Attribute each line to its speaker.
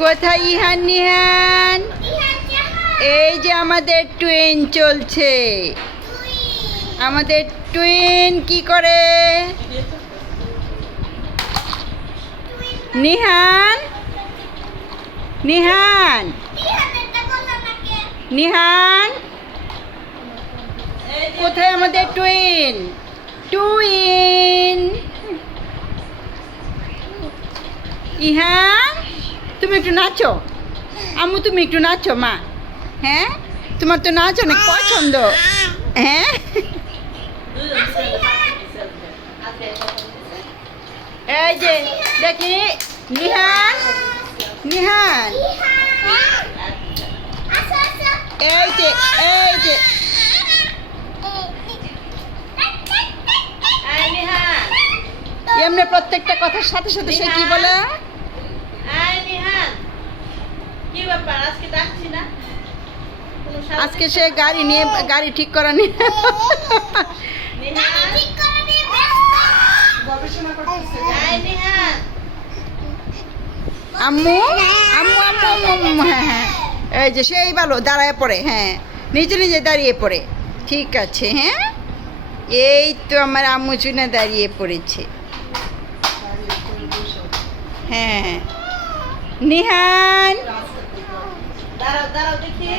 Speaker 1: কোথায় ইহান নিহান এই যে আমাদের টুইন চলছে। আমাদের টুইন কি করে? নিহান? নিহান? নিহান? কোথায় আমাদের টুইন টুইন ইহান? তুমি একটু নাচো? আম্মু তুমি একটু নাচো মা। হ্যাঁ? তোমার তো নাচ অনেক পছন্দ। হ্যাঁ? এই যে দেখি। নিহান? নিহান? এই যে এই যে। এমনি প্রত্যেকটা কথার সাথে সাথে সে কি বলে?
Speaker 2: ব্যাপার আজকে ডাকছি না।
Speaker 1: আজকে সে গাড়ি নিয়ে গাড়ি ঠিক করা নিয়ে আম্মু আম্মু আম্মু আম্মু আম্মু, হ্যাঁ হ্যাঁ। এই যে সেই ভালো দাঁড়ায় পড়ে হ্যাঁ। নিজে নিজে দাঁড়িয়ে পড়ে। ঠিক আছে হ্যাঁ? এই তো আমার আম্মু চুনা দাঁড়িয়ে পড়েছে। হ্যাঁ নিহান।
Speaker 2: দাঁড়াও দাঁড়াও দেখি।